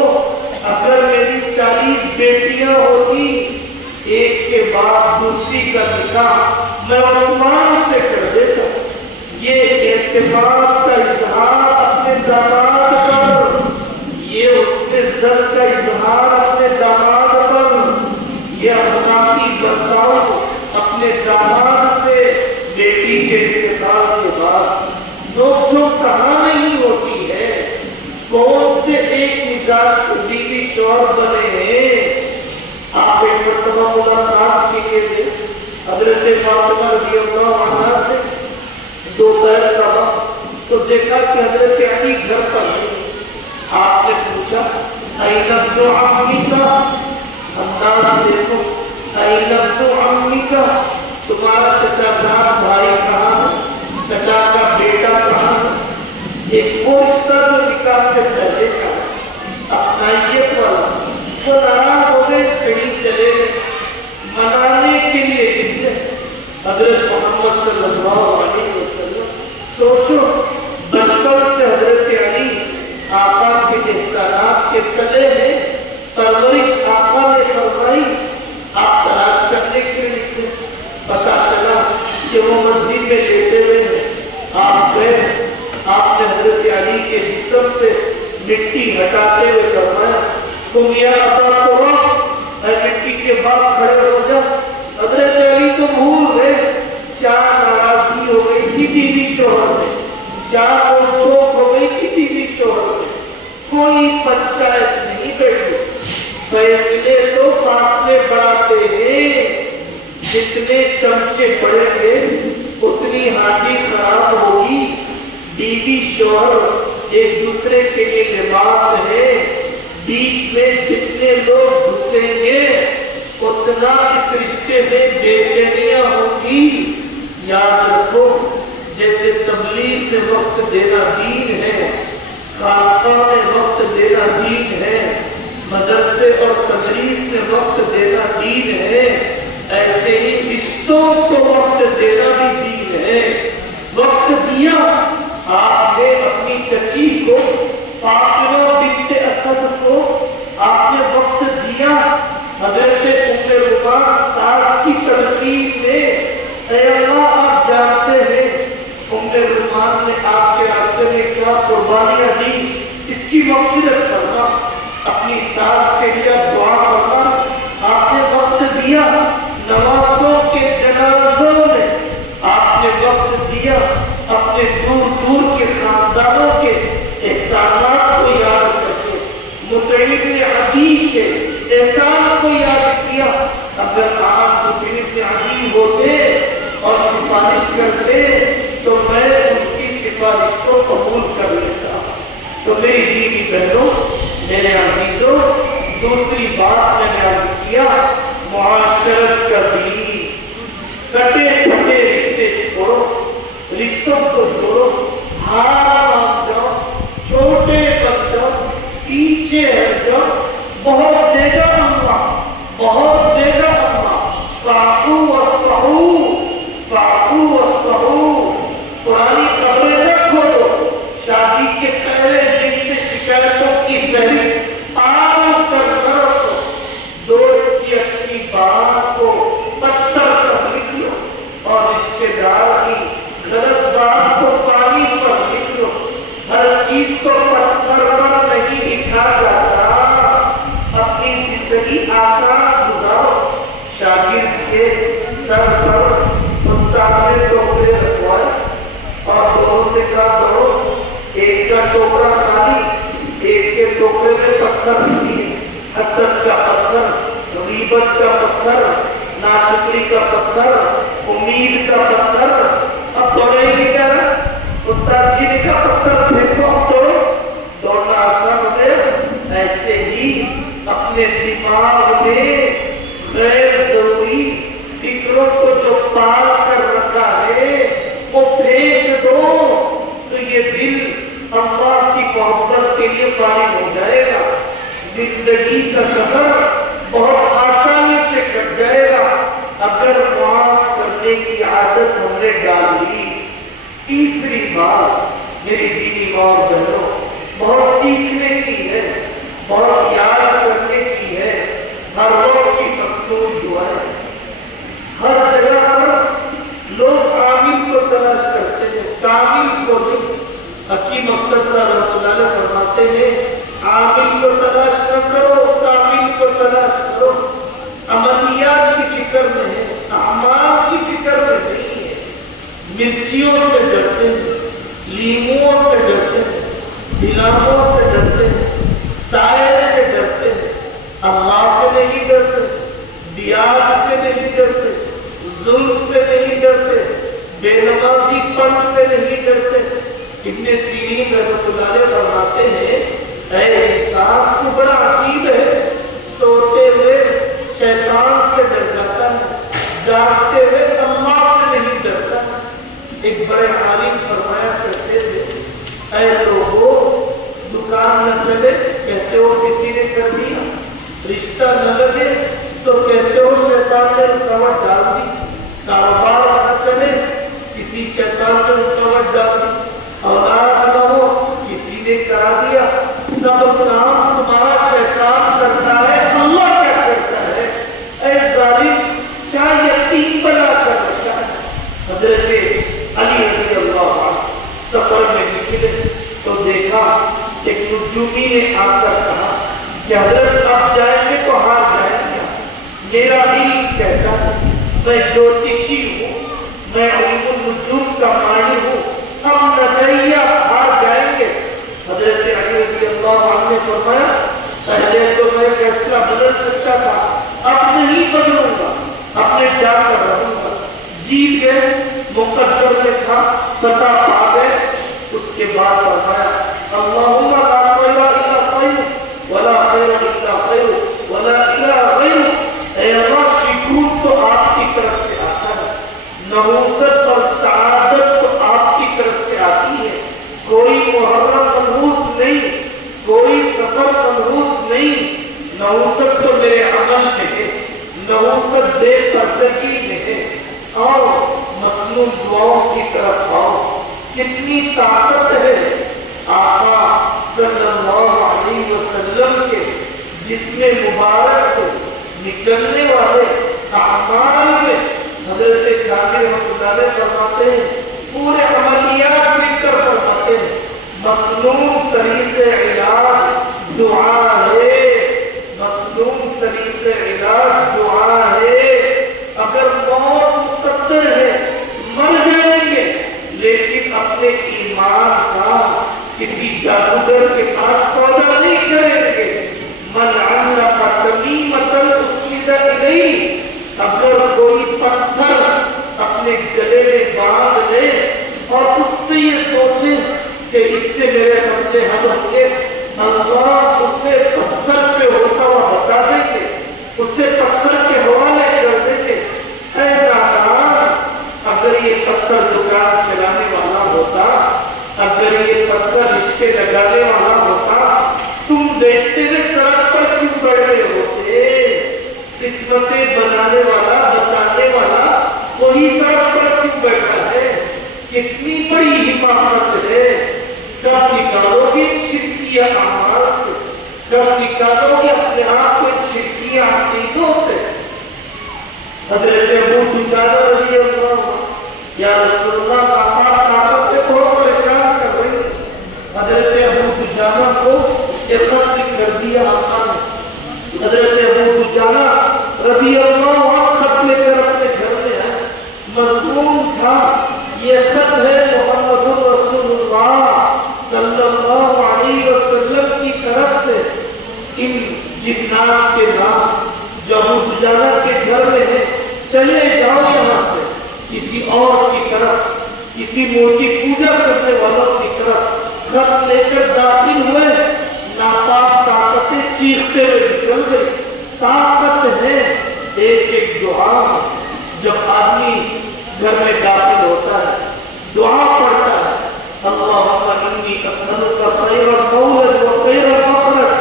اگر میری 40 بیٹیاں ہوتی ایک کے بعد دوسری کا نکاح میں عثمان سے کر دیتا۔ یہ اعتماد کا اظہار اپنے داماد پر، یہ اس کے زر کا اظہار اپنے داماد پر، یہ اخلاقی برتاؤ اپنے داماد سے بیٹی کے انتقال کے بعد نوک جھوک کہاں نہیں ہوتی ہے۔ کون سے ایک مزاج کو بیوی شوہر بنے ہیں؟ آپ ایک مرتبہ ملاقات کے لیے گئے حضرت فاطمہ رضی اللہ عنہا سے دوپہر کا وقت، تو دیکھا کہ حضرت علی گھر پر ہے۔ آپ نے پوچھا این ابن عمی کا، انداز دیکھو، این ابن عمی کا، تمہارا چچا زاد بھائی کہاں ہے، چچا کا بیٹا کہاں ہے؟ ایک وہ رشتہ جو نکاح سے پہلے کا اپنائیت والا، وہ ناراض ہو گئے، کہیں چلے گئے، منانے کے لیے نکلے۔ حضرت محمد صلی اللہ علیہ وسلم، سوچو بچپن سے حضرت علی آقا کے احسانات کے تلے ہیں، پرورش آقا نے فرمائی، آپ تلاش کرنے کے لیے نکلے۔ پتا چلا کہ وہ مسجد میں لیٹے ہوئے ہیں، آپ گئے، آپ نے حضرت علی کے جسم سے مٹی ہٹاتے ہوئے فرمایا تم یا ابا تراب، اے مٹی کے بعد کھڑے ہو جا۔ حضرت علی تو بھول گئے کیا ناراضگی ہو گئی تھی بیوی شوہر میں، کیا نوک جھوک ہو گئی تھی بیوی شوہر میں، کوئی پنچایت نہیں بیٹھی، فیصلے تو فاصلے بڑھاتے ہیں، جتنے چمچے پڑیں گے اتنی ہانڈی خراب ہوگی۔ بیوی شوہر ایک دوسرے کے لیے لباس ہے، بیچ میں جتنے لوگ گھسیں گے اتنا اس رشتے میں بے چینیاں ہوں گی۔ یاد رکھو جیسے تبلیغ میں وقت دینا دین ہے، خانقاہ میں وقت دینا دین ہے، مدرسے اور تدریس میں وقت دینا دین ہے، ایسے ہی رشتوں کو وقت دینا بھی دین ہے۔ وقت دیا آپ نے اپنی چچی کو، فاطمہ بنت اسد کو آپ نے وقت دیا۔ حضرت ام رومان ساس کی تلقین میں، اے اللہ آپ جانتے ہیں ام رومان نے آپ کے راستے میں کیا قربانیاں دی، اس کی مغفرت کرنا، اپنی ساس کے لیے دعا کرنا۔ آپ نے وقت دیا نواسوں کے جنازوں میں، آپ نے وقت دیا اپنے دور دور کے خاندانوں کے احسانات کو یاد کر کے، مطعم بن عدی کے احسان کو یاد کیا۔ اگر آپ مطعم بن عدی ہوتے اور سفارش کرتے تو میں ان کی سفارش کو قبول کر لیتا۔ تو میری بیوی بہنوں، میرے عزیزوں، دوسری بات میں نے عرض کیا معاشرت کا دین، کٹے پھٹے رشتے چھوڑو، رشتوں کو جوڑو، ہار مان جاؤ، چھوٹے بن جاؤ، پیچھے ہٹ جاؤ، بہت دے گا اللہ، بہت دے گا اللہ، فاعفو واصفحوا، فاعفو واصفحوا۔ پرانی خبریں نہ کھولو، شادی کے پہلے دن سے شکایتوں کی فہرست عام کر رکھو، دوست کی اچھی بات کو پتھر پر لکھ لو اور رشتے دار کی غلط بات کو پانی پر لکھ لو۔ ہر چیز کو پتھر پر نہیں لکھا جاتا، اپنی زندگی آسان گزارو۔ شاگرد کے سر پر استاد نے ٹوکرے رکھوائے اور دونوں سے کہا کرو ایک کا ٹوکرا خالی، ایک کے ٹوکرے میں پتھر نہیں، حسد کا پتھر، غیبت کا پتھر، ناشکری کا پتھر، امید کا پتھر۔ اب توڑے ہی نہیں کہہ رہا، استاد جی نے کہا پتھر پھینکو، اب توڑو، دوڑنا آسان ہو گیا۔ ایسے ہی اپنے دماغ میں غیر ضروری فکروں کو جو پال کر رکھا ہے وہ پھینک دو، تو یہ دل اللہ کی محبت کے لیے فارغ ہو جائے گا، زندگی کا سفر بہت آسانی سے کٹ جائے گا اگر معاف کرنے کی عادت ہم نے ڈال لی۔ تیسری بات میری بیوی اور بہنوں، بہت سیکھنے کی ہے، بہت یاد کرنے کی ہے، ہر وقت کی مصنون دعائیں۔ ہر جگہ پر لوگ عامل کو تلاش کرتے ہیں، کامل کو نہیں۔ حکیم اختر صاحب رحمۃ اللہ علیہ فرماتے ہیں عامل کو تلاش نہ کرو، کامل کو تلاش کرو۔ عملیات کی فکر میں ہے، اعمال کی فکر میں نہیں ہے۔ مرچیوں سے ڈرتے ہیں، لیموں سے ڈرتے ہیں، ڈھلاموں سے ڈرتے ہیں، سائے سے ڈرتے ہیں، اللہ سے نہیں ڈرتے۔ اچھا نہ لگے تو کہتے ہو شیطان نے رکاوٹ ڈال دی، کاروبار نہ چلے کسی شیطان نے رکاوٹ ڈال دی، اولاد نہ ہو کسی نے کرا دیا، سب کام تمہارا شیطان کرتا ہے، اللہ کیا کرتا ہے؟ اے ظالم کیا یقین بنا کر رکھا ہے؟ حضرت علی رضی اللہ عنہ سفر میں نکلے تو دیکھا ایک نجومی نے آ کر کہا کہ حضرت اب جائیں گے تو ہار جائیں گے، میرا علم کہتا ہے میں جوتشی ہوں، میں علم النجوم کا ماہر ہوں، ہم نظریہ ہار جائیں گے۔ حضرت علی رضی اللہ عنہ نے فرمایا پہلے تو میں فیصلہ بدل سکتا تھا، اب نہیں بدلوں گا، اب میں جا کر رہوں گا۔ جیت گئے، مقدر میں تھا، فتح پا گئے۔ اس کے بعد فرمایا اللہم لا خیر الا خیر ولا خیر الا خیر ولا الہ غیر، اے اللہ شکر تو آپ کی طرف سے آتا ہے، نحوست اور سعادت تو آپ کی طرف سے آتی ہے، کوئی محرم منحوس نہیں، کوئی سفر منحوس نہیں، نحوست تو میرے عمل میں ہے، نحوست بے پردگی میں ہے۔ اور مسنون دعاؤں کی طرف آؤ، کتنی طاقت ہے آقا صلی اللہ علیہ وسلم کے جسم مبارک سے نکلنے والے اعمال میں۔ حضرت جابر رحمۃ اللہ علیہ فرماتے ہیں پورے عملیات مل کر فرماتے ہیں مسنون طریق علاج دعا ہے، مسنون طریق علاج دعا ہے۔ اگر موت مقدر ہے مر جائیں گے، لیکن اپنے ایمان کا کسی جادوگر کے پاس سودا نہیں کریں گے۔ من علق تمیمۃ اسند الیہ، اگر کوئی پتھر اپنے گلے میں باندھ لے اور اس سے یہ سوچے کہ اس سے میرے مسئلے حل ہوں گے، اللہ اسے پتھر سے ہوتا ہوا بتا دیں گے، اسے پتھر کے حوالے کر دیں گے۔ اے نادان، اگر یہ پتھر دکان چلانے والا ہوتا، اگر یہ پتھر رشتے لگانے والا ہوتا، تم دیکھتے ہوئے سڑک پر کیوں بیٹھے ہوتے؟ قسمتیں بنانے والا بتانے والا وہی سڑک پر کیوں بیٹھا ہے؟ کتنی بڑی حفاظت ہے۔ کب نکالو گے شرکیہ اعمال سے؟ کب نکالو گے اپنے آپ کو شرکیہ عقیدوں سے؟ حضرت ابو دجانہ رضی اللہ عنہ یا رسول اللہ طاقت پہ بہت پریشان کر رہے ہیں۔ حضرت ابو دجانہ کو ایک خط کر دیا آقا نے۔ حضرت ابو دجانہ رضی اللہ عنہ خط لے کر اپنے گھر میں آئے، مضمون تھا یہ خط ہے محمد رسول اللہ صلی اللہ علیہ وسلم کی طرف سے ان جنات کے نام جو ابو دجانہ کے گھر میں ہے، چلے جاؤ یہاں سے کسی اور کی طرف، کسی مورتی پوجا کرنے والوں کی طرف۔ خط لے کر داخل ہوئے، ناپاک طاقتیں چیختے ہوئے نکل گئی۔ طاقت ہے ایک ایک دعا۔ جب آدمی گھر میں داخل ہوتا ہے دعا پڑھتا ہے اللہم انی اسألک خیر المولد و خیر المخرج،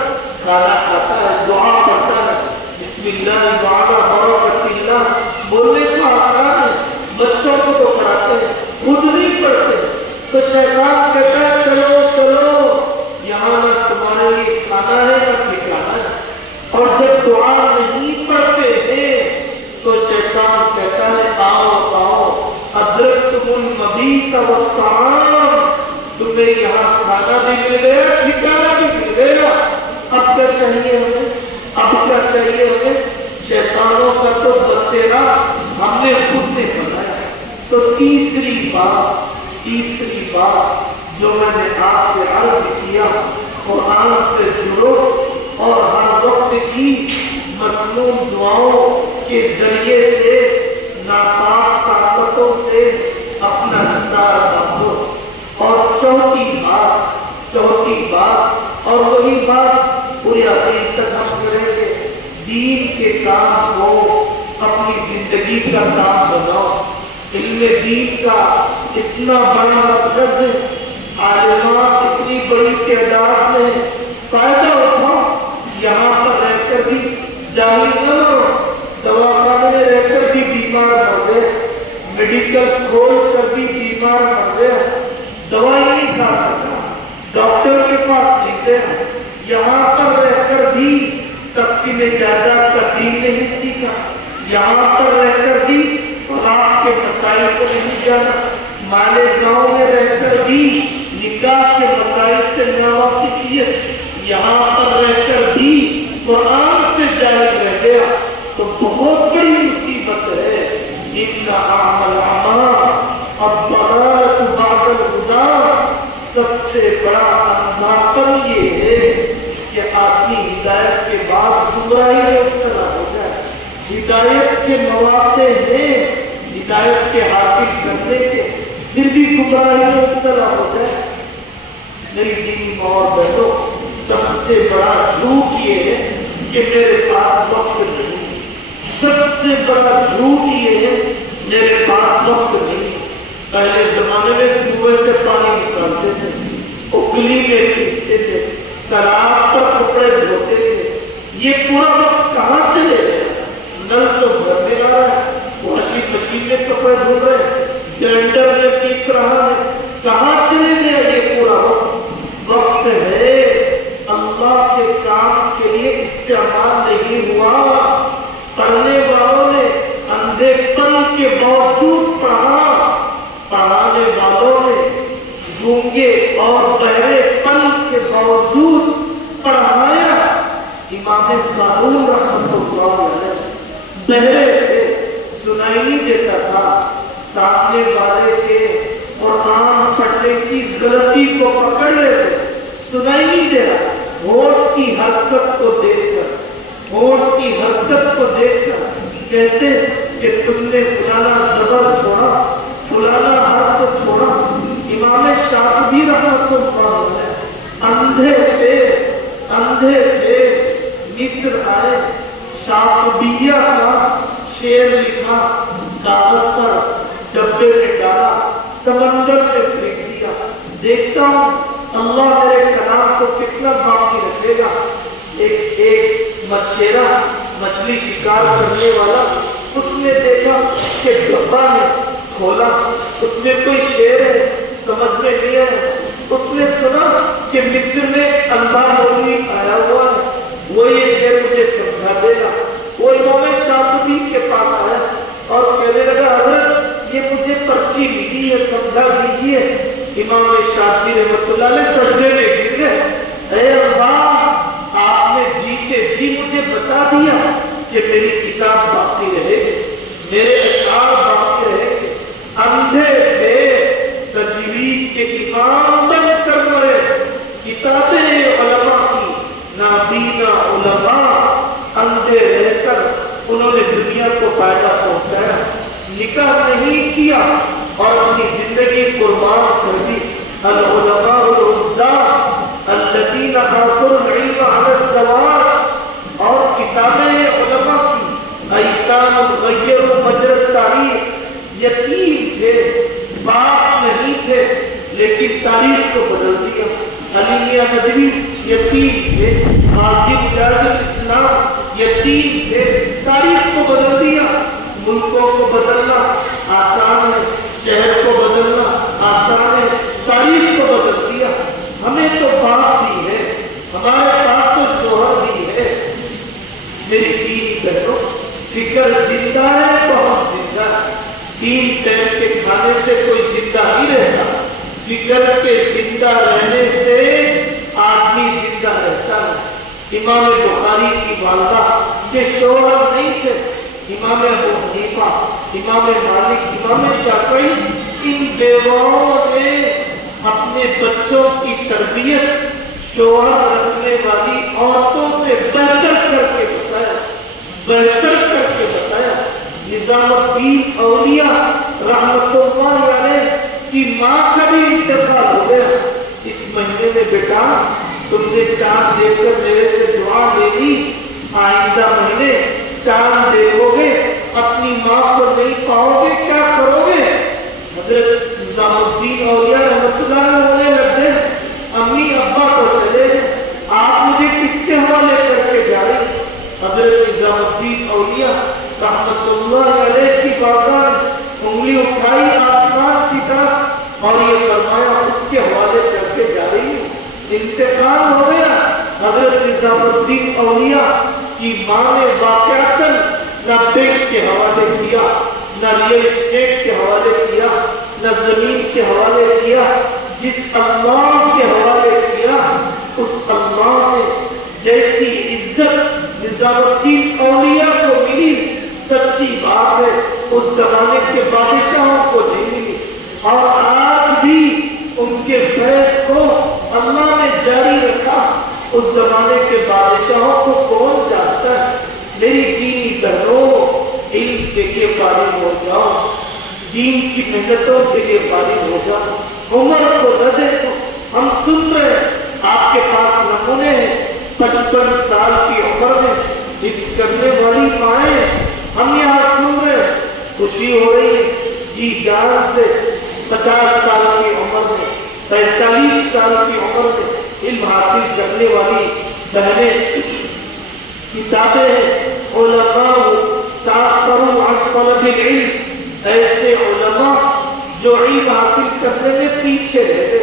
کھانا کھاتا ہے دعا پڑھتا ہے بسم اللہ وعلی برکت اللہ، بولنے کا آسان ہے، بچوں کو تو پڑھاتے ہیں خود نہیں پڑھتے، تو شیطان کہتا ہے چلو چلو یہاں نہ تمہارے لیے کھانا ہے نہ ٹھکانا ہے۔ اور جب دعا نہیں پڑھتے ہیں تو شیطان کہتا ہے آؤ آؤ ادرکتم المبیت والطعام، تمہیں یہاں کھانا بھی مل گیا ٹھکانا بھی مل گیا، اب کیا چاہیے ہمیں؟ اب کیا چاہیے ہمیں؟ شیطانوں کا تو بسیرا ہم نے خود نے بنایا۔ تو تیسری بات جو میں نے آپ سے عرض کیا، قرآن سے جڑو اور ہر وقت کی مسنون دعاؤں کے ذریعے سے ناپاک طاقتوں سے اپنا حصار باندھو۔ اور چوتھی بات اور وہی بات پوری آخر تک ہم کریں گے، دین کے کام کو اپنی زندگی کا کام بناؤ۔ علم دین کا اتنا بڑا مرکز ہے، عالمات اتنی بڑی تعداد میں فائدہ اٹھاؤ، یہاں پر رہ کر بھی جاہل نہ بنو، دواخانے میں رہ کر بھی بیمار مر گئے، میڈیکل کھول کر بھی بیمار مر گیا، دوائی نہیں کھا سکا، ڈاکٹر کے پاس نہیں گیا، یہاں پر رہ کر بھی تقسیم جائیداد کا دین نہیں سیکھا، یہاں پر رہ کر بھی طلاق کے مسائل کو نہیں جانا، مالیگاؤں میں رہ کر بھی نکاح کے مسائل سے ناواقفیت، یہاں پر رہ کر بھی قرآن سے جاہل رہ گیا تو بہت بڑی مصیبت ہے۔ ان اعمال الضلالۃ بعد الہدیٰ، سب سے بڑا اندھاپن یہ ہے کہ آدمی ہدایت کے بعد گمراہی میں مبتلا ہو جائے۔ ہدایت کے مواقع ہیں ہدایت کے حاصل کرنے کے، پھر بھی گمراہی میں مبتلا ہو جائے۔ میری دینی ماں اور بہنوں، سب سے بڑا جھوٹ یہ ہے کہ میرے پاس وقت نہیں، سب سے بڑا جھوٹ یہ ہے میرے پاس وقت نہیں۔ پہلے زمانے میں کنویں سے پانی نکالتے تھے، اکلی میں پیستے تھے، تالاب پر کپڑے دھوتے تھے، یہ پورا وقت کہاں چلے گئے؟ نل تو گھر میں آ رہا ہے، واشنگ مشین میں کپڑے دھو رہے ہیں، گرائنڈر میں پیس رہا ہے، کہاں چلے گئے یہ پورا وقت؟ وقت ہے اللہ کے کام کے لیے استعمال نہیں ہوا۔ پڑھنے والوں نے اندھے پن کے باوجود پڑھا، پڑھانے والوں نے گونگے اور بہرے پن کے باوجود پڑھایا۔ امام قارون رحمۃ اللہ علیہ بہرے تھے، سنائی نہیں دیتا تھا، سامنے والے کے قرآن پڑھنے کی غلطی کو پکڑ لیتے، سنائی نہیں دے رہا، ہونٹ کی حرکت کو دیکھ کر، ہونٹ کی حرکت کو دیکھ کر کہتے کہ تم نے فلانا زبر چھوڑا، فلانا حرف چھوڑا۔ امام شاطبی رحمۃ اللہ علیہ اندھے تھے، مصر آئے، شاطبیہ کا شعر لکھا، کاغذ پر ڈبے میں ڈالا، سمندر میں پھینک دیا۔ دیکھتا ہوں اللہ میرے کلام کو کتنا باقی رکھے گا۔ ایک مچھیرا، مچھلی شکار کرنے والا، اس نے دیکھا کہ ڈبہ میں کھولا، اس میں کوئی شعر ہے، سمجھ میں نہیں آیا۔ اس نے سنا کہ مصر میں اندھا مولوی آیا ہوا ہے، وہ یہ شعر مجھے سمجھا دے گا۔ وہ امام شاطبی کے پاس آیا اور کہنے لگا حضرت یہ مجھے پرچی ملی ہے، سمجھا دیجیے۔ امام شاطبی رحمۃ اللہ علیہ سجدے میں گر گئے، اے اللہ آپ نے جی کے جی مجھے بتا دیا کہ میری کتاب باقی رہے گی، میرے اشعار باقی رہے گے۔ اندھے تھے، تجوید کے امام بن کر مرے، کتابیں علماء کی نابینا علماء، اندھے رہ کر انہوں نے دنیا کو فائدہ پہنچایا، نکاح نہیں کیا اور اپنی زندگی قربان کر دی۔ العلماء العزاء الذین آثروا العلم علی الزواج، اور کتابیں علماء کی، ایتام غیروا مجرى التاریخ، یتیم تھے، باپ نہیں تھے لیکن تاریخ کو بدل دیا۔ علی میاں ندوی یتیم تھے، قاضی مجاہد الاسلام یتیم تھے، تاریخ کو بدل دیا۔ ملکوں کو بدلنا آسان ہے، شہر کو بدلنا آسان ہے، تاریخ کو بدل دیا۔ ہمیں تو باپ بھی ہے، ہمارے پاس تو شوہر بھی ہے۔ میری دین بہنوں، فکر زندہ ہے تو ہم زندہ ہے۔ 3 ٹائم کے کھانے سے کوئی زندہ نہیں رہتا، فکر کے زندہ رہنے سے آدمی زندہ رہتا ہے۔ امام بخاری کی والدہ کے شوہر نہیں تھے، امام ابو حنیفہ، امام مالک، امام شافعی، ان بیواؤں نے اپنے بچوں کی تربیت شوہر رکھنے والی عورتوں سے بہتر کر کے بتایا، بہتر کر کے بتایا۔ نظام الدین اولیاء رحمۃ اللہ علیہ کی ماں کا بھی انتقال ہو گیا۔ اس مہینے میں بیٹا تم نے چاند دیکھ کر میرے سے دعا لے لی، آئندہ مہینے چاند دیکھو گے اپنی ماں کو نہیں پاؤ گے، کیا کرو گے؟ حضرت نظام الدین اولیاء رحمۃ اللہ رونے لگتے، امی ابا کو چلے آپ مجھے کس کے حوالے کر کے جا رہے؟ حضرت نظام رحمت اللہ علیہ کی بارگاہ انگلی اٹھائی آسمان کی طرف اور یہ فرمایا اس کے حوالے کر کے جا رہی ہوں. انتقال ہو گیا. حضرت نظام الدین اولیاء کی ماں نے واقعتاً نہ بینک کے حوالے کیا، نہ ریل اسٹیٹ کے حوالے کیا، نہ زمین کے حوالے کیا. جس اللہ کے حوالے کیا اس اللہ نے جیسی عزت نظام الدین اولیاء کو ملی، سچی بات ہے اس زمانے کے بادشاہوں کو نہیں ملی. اور آج بھی ان کے فیض کو اللہ نے جاری رکھا. اس زمانے کے بادشاہوں کو کون جانتا ہے؟ میری دینی بہنوں، علم کے لیے فارغ ہو جاؤ، دین کی محنتوں کے لیے فارغ ہو جاؤ. عمر کو نہ دیکھو. ہم سن رہے ہیں، آپ کے پاس نمونے ہیں 55 سال کی عمر میں حفظ کرنے والی مائیں. ہم یہاں سن رہے ہیں، خوشی ہو رہی ہے جی جان سے. 50 سال کی عمر میں، 45 سال کی عمر میں علم حاصل کرنے والی بہنیں. کتابیں ہیں علماء تاخروا عن طلب العلم، ایسے علماء جو علم حاصل کرنے میں پیچھے رہتے.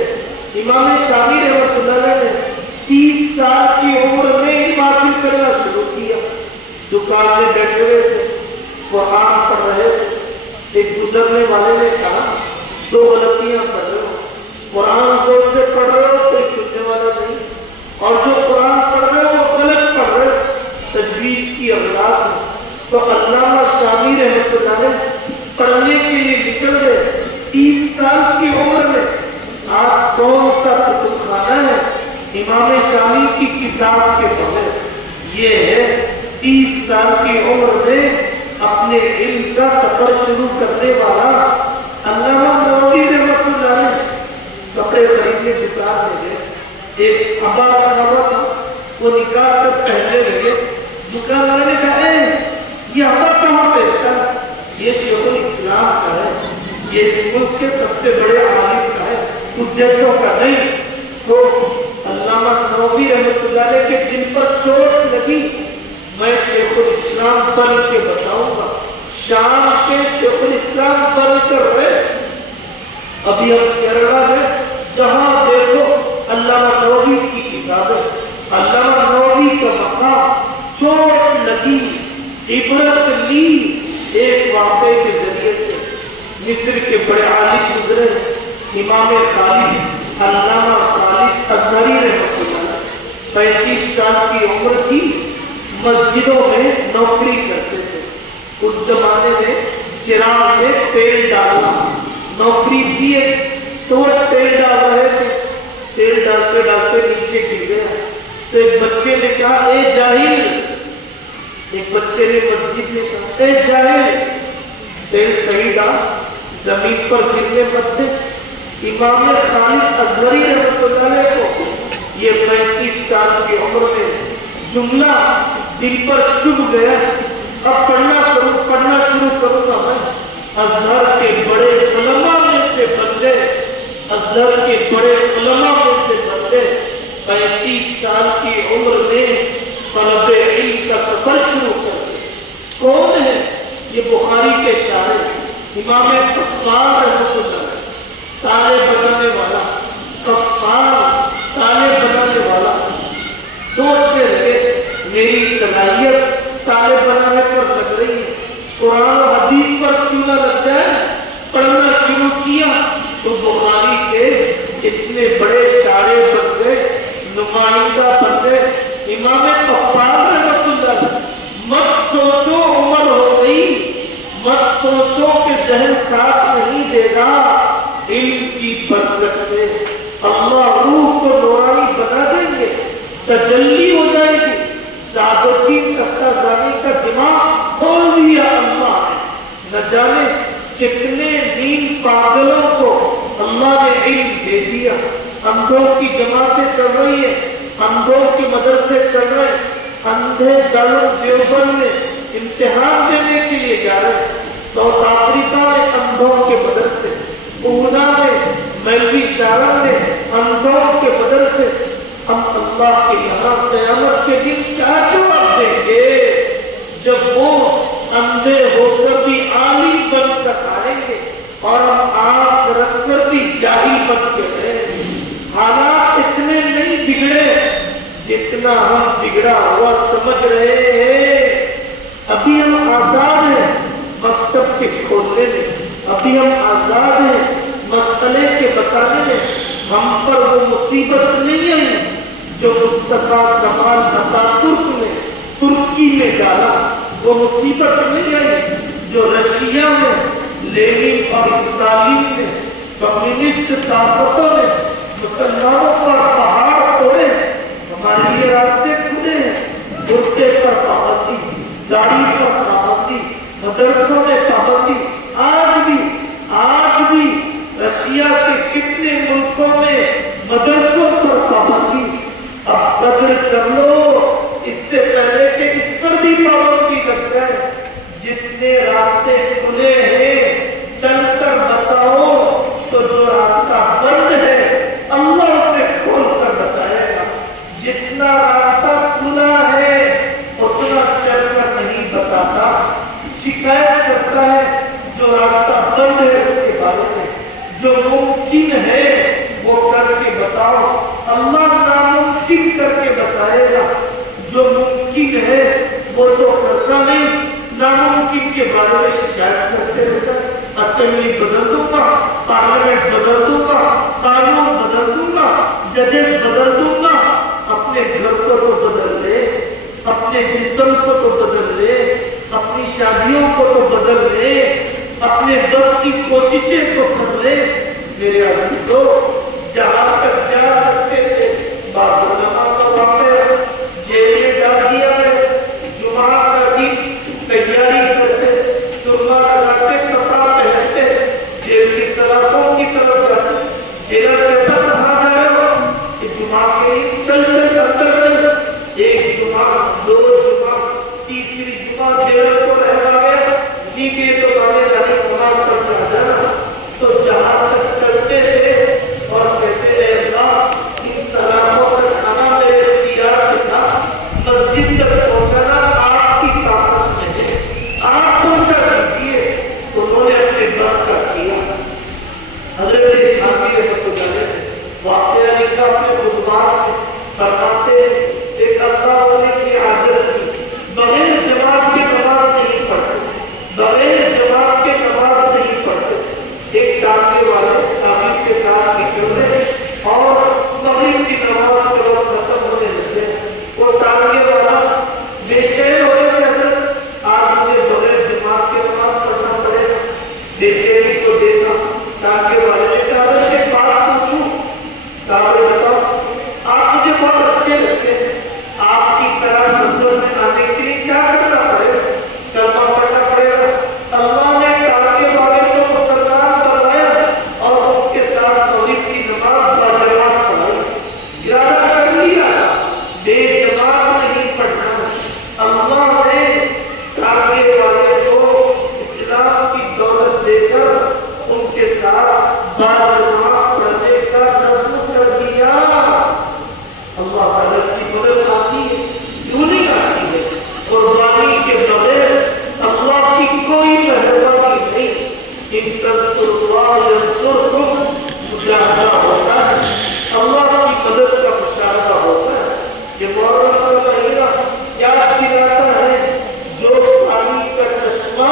امام شافعی رحمۃ اللہ علیہ نے 30 سال کی عمر میں علم حاصل کرنا شروع کیا. دکان میں بیٹھے ہوئے تھے، قرآن پڑھ رہے تھے. ایک گزرنے والے نے کہا 2 غلطیاں کر رہے ہو. قرآن زور سے پڑھ رہے ہو، کوئی سننے والا نہیں، اور جو قرآن پڑھ رہے ہو وہ غلط پڑھ رہے ہو، تجوید کی اولاد ہے. تو علامہ شافعی رحمۃ اللہ علیہ پڑھنے کے لیے نکل گئے 30 سال کی عمر میں. آج کون سا کتب خانہ ہے امام شافعی کی کتاب کے بغیر؟ یہ ہے 30 سال کی عمر میں اپنے علم کا سفر شروع کرنے والا علامہ نووی رحمۃ اللہ علیہ. کپڑے خریدنے دکان میں گئے، ایک عبا رکھا تھا، وہ نکال کر پہننے لگے. دکان والے نے کہا اے یہ عبا کہاں پہنتا ہے؟ یہ شیخ الاسلام کا ہے، یہ اس ملک کے سب سے بڑے عالم کا ہے، کچھ جیسوں کا نہیں. تو علامہ نووی رحمۃ اللہ علیہ کے دل پر چوٹ لگی. میں شیخ الاسلام بن کے بتاؤں گا. شام کے شیخ الاسلام بن کر رہے. ابھی ہم کیرلا ہے، جہاں دیکھو علامہ نووی کی کتابیں، علامہ نووی کا مقام. چوٹ لگی، عبرت لی. ایک واقعے کے ذریعے سے مصر کے بڑے عالم گزرے، امام خالد، علامہ خالد ازہری رحمۃ اللہ. 35 سال کی عمر تھی، مسجدوں میں نوکری کرتے تھے. اس زمانے میں چراغ میں تیل ڈالنا نوکری تھی ایک. تو وہ تیل ڈال رہے تھے، تیل ڈالتے ڈالتے نیچے گر گیا. تو ایک بچے نے کہا اے جاہل، ایک بچے نے مسجد میں کہا اے جاہل، تیل صحیح ڈال، زمین پر گرنے مت دے. امام خالد ازہری رحمۃ اللہ علیہ کو یہ 35 سال کی عمر میں جملہ دل پر چبھ گیا. اب پڑھنا شروع کروں گا. میں ازہر کے بڑے علماء میں سے بندے، ازہر کے بڑے علماء میں سے بندے 35 سال کی عمر میں طلب علم کا سفر شروع کر دیا. کون ہے یہ؟ بخاری کے شاعر امام غفار رحمۃ اللہ علیہ، تالے بنانے والا، غفار تالے بنانے والا. سوچتے رہے میری صلاحیت تالے بنانے پر لگ رہی ہے، قرآن و حدیث پر کیوں نہ لگ جائے. پڑھنا شروع کیا تو بخاری کے اتنے بڑے شاعر بن گئے، نمائندہ بن گئے. امام غفار رحمۃ اللہ، مت سوچو عمر ہو گئی، مت سوچو کہ ذہن ساتھ نہیں دے گا. علم کی برکت سے اللہ روح کو نورانی بنا دیں گے، تجلی ہو جائے گی. سعد الدین تختازانی کا دماغ کھول دیا اللہ نے. نہ جانے کتنے دین پاگلوں کو اللہ نے علم دے دیا. اندھوں کی جماعتیں چل رہی ہیں، اندھوں کے مدرسے چل رہے ہیں. اندھے دارالعلوم دیوبند میں امتحان دینے کے لیے جا رہے ہیں. ساؤتھ افریقہ میں اندھوں کے مدرسے، پونا میں، مولوی شارن میں اندھوں کے مدرسے. ہم اللہ کے یہاں قیامت کے دن کیا جواب دیں گے جب وہ اندھے جتنا ہم بگڑا ہوا سمجھ رہے ہیں، ابھی ہم آزاد ہیں مکتب کے کھولنے میں، ابھی ہم آزاد ہیں مسئلے کے بتانے میں. ہم پر وہ مصیبت نہیں آئی جو مصطفیٰ کمال اتاتürk نے ترکی میں ڈالا، وہ مصیبت نہیں آئی جو رشیا میں لینن اور اسٹالین نے، کمیونسٹ طاقتوں نے مسلمانوں پر پہاڑ توڑے. ہمارے لیے راستے کھلے ہیں. کرتے پر پابندی، گاڑی پر پابندی، مدرسوں میں پابندی. آج بھی رشیا کے کتنے ملکوں میں مدرسوں پر پابندی. اب قدر کر لو اس سے پہلے کہ اس پر بھی پابندی لگ جائے. جتنے راستے کھلے ہیں چل کر بتاؤ، تو جو راستہ بند ہے اللہ اسے کھول کر بتائے گا. جتنا راستہ کھلا ہے اتنا چل کر نہیں بتاتا، شکایت کرتا ہے. جو راستہ بند ہے اس کے بارے میں، جو ممکن ہے وہ کر کے بتاؤ. اللہ ناممکن کر کے بتائے گا. جو ممکن ہے وہ تو کرتا نہیں، ناممکن کے بارے میں شکایت کرتے رہتا ہے. اسمبلی بدل دوں گا، پارلیمنٹ بدل دوں گا، قانون بدل دوں گا، ججز بدل دوں گا. اپنے گھر کو تو بدل لے، اپنے جسم کو تو بدل لے، اپنی شادیوں کو تو بدل لے، اپنے بس کی کوششیں تو کر لے. میرے عزیزو، جہاں تک جا سکتے تھے بعض علماء کا واقعہ جیل میں ڈال دیا ہے. جمعہ کا دن تیاری کرتے، سرما لگاتے، کپڑا پہنتے، جیل کی سلاخوں کی طرف جاتے. جیلر کہتا کہاں جا رہے ہو؟ کہ جمعہ کے لیے. چل اندر چل. ایک جمعہ، دو جمعہ، تیسری جمعہ جیلر کو رہنا گیا. ٹھیک ہے تو آگے جانے نماز پڑھ کے آ جانا. تو جہاں تک چلتے تھے اور کہتے اے اللہ ان سلاخوں تک آنا میرے اختیار میں تھا، مسجد تک پہنچانا آپ کی طاقت میں ہے، آپ پہنچا دیجیے. انہوں نے اپنے بس کا کیا. حضرت خانوی رحمۃ اللہ علیہ واقعہ لکھا اپنے خطبات میں، فرماتے ایک اللہ والے کی عادت تھی بغیر جماعت کے نماز نہیں پڑھتے، بغیر جماعت کے نماز نہیں پڑھتے. ایک ٹانگے والے تعبیر کے ساتھ نکل رہے اور مغرب کی نماز کے وقت ختم ہونے لگے. وہ ٹانگے والا بے چین ہو رہے تھے، حضرت آج مجھے بغیر جماعت کے نماز پڑھنا پڑے گا. بے چینی کو دیکھا ٹانگے والے نے کہا حضرت ایک بات پوچھوں. کہا بتاؤ. آپ مجھے بہت اچھے لگتے ہیں، آپ کی طرح مذہب میں آنے کے لیے کیا کرنا پڑے گا؟ کلمہ پڑھنا پڑے گا. اللہ نے ٹانگے والے کو مسلمان بنایا اور ان کے ساتھ مغرب کی نماز باجماعت پڑھائی. ارادہ کر لیا بے جماعت نہیں پڑھنا. اللہ نے ٹانگے والے کو اسلام کی دولت دے کر ان کے ساتھ باجماعت پڑھنے کا نظم کر دیا. اللہ تعالیٰ کی مدد آتی ہے، کیوں نہیں آتی ہے؟ قربانی کے بغیر اللہ کی کوئی مہربانی نہیں. ان تنصروا اللہ ینصرکم مجاہدہ ہوتا ہے، اللہ کی مدد کا مشاہدہ ہوتا ہے. یہ محرم کا مہینہ یاد دلاتا ہے جو پانی کا چشمہ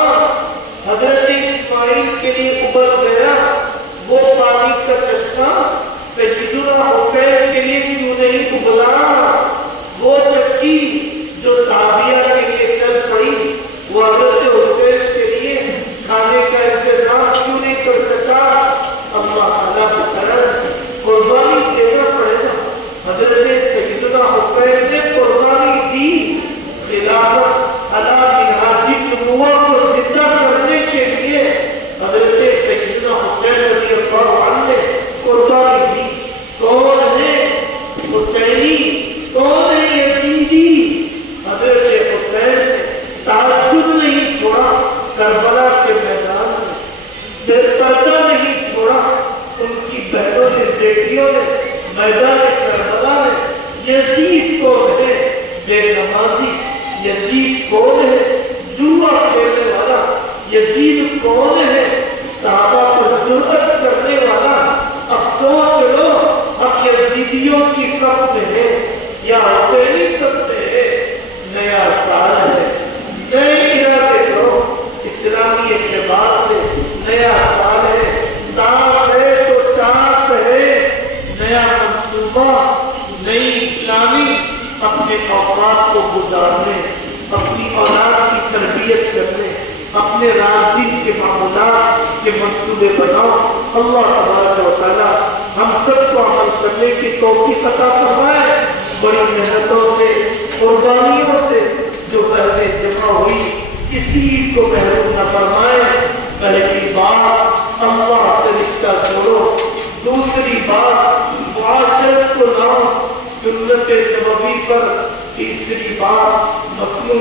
حضرت اسماعیل کے لیے ابل گیا، وہ پانی کا چشمہ سیدنا حسین کے لیے کیوں نہیں ابلا؟ وہ چکی جو صحابیہ کے لیے چل پڑی، وہ حضرت حسین کے لیے کھانے کا انتظام کیوں نہیں کر سکا؟ اللہ تعالیٰ کی طرف قربانی دینا پڑے گا. حضرت سیدنا حسین نے قربانی دی خلافت علی منہاج النبوہ کو زندہ کرنے کے لیے. حضرت سیدنا حسین رضی اللہ عنہ نے قربانی دی. کون ہے حسینی؟ کون ہے یزیدی؟ حضرت حسین نے تہجد نہیں چھوڑا کربلا کے میدان میں، بے پردہ نہیں چھوڑا ان کی بہنوں نے، بیٹیوں نے میدان کربلا میں. یزید کون ہے؟ بے نمازی. یزید کون ہے؟ جوا کھیلنے والا. یزید کون ہے؟ صحابہ پر جرأت کرنے والا. اب سوچ لو، اب یزیدیوں کی صف میں ہے. یا حسینی سبتے نیا سال ہے، نئے ارادے کرو، اسلامی اعتبار سے نیا سال ہے، سانس ہے تو چانس ہے، نیا منصوبہ، نئی پلاننگ، اپنے اوقات کو گزارنے، اپنی اولاد کی تربیت کرنے، اپنے راضی کے معاملات کے منصوبے بناؤ۔ اللہ تبارک و تعالیٰ ہم سب کو عمل کرنے کی توفیق عطا فرمائے، بڑی محنتوں سے، قربانیوں سے جو پہلے جمع ہوئی کسی کو محروم نہ فرمائے۔ پہلی بات اللہ سے رشتہ جوڑو، دوسری بات معاشرت کو لاؤ سنت نبوی پر، تیسری بات مصنوعی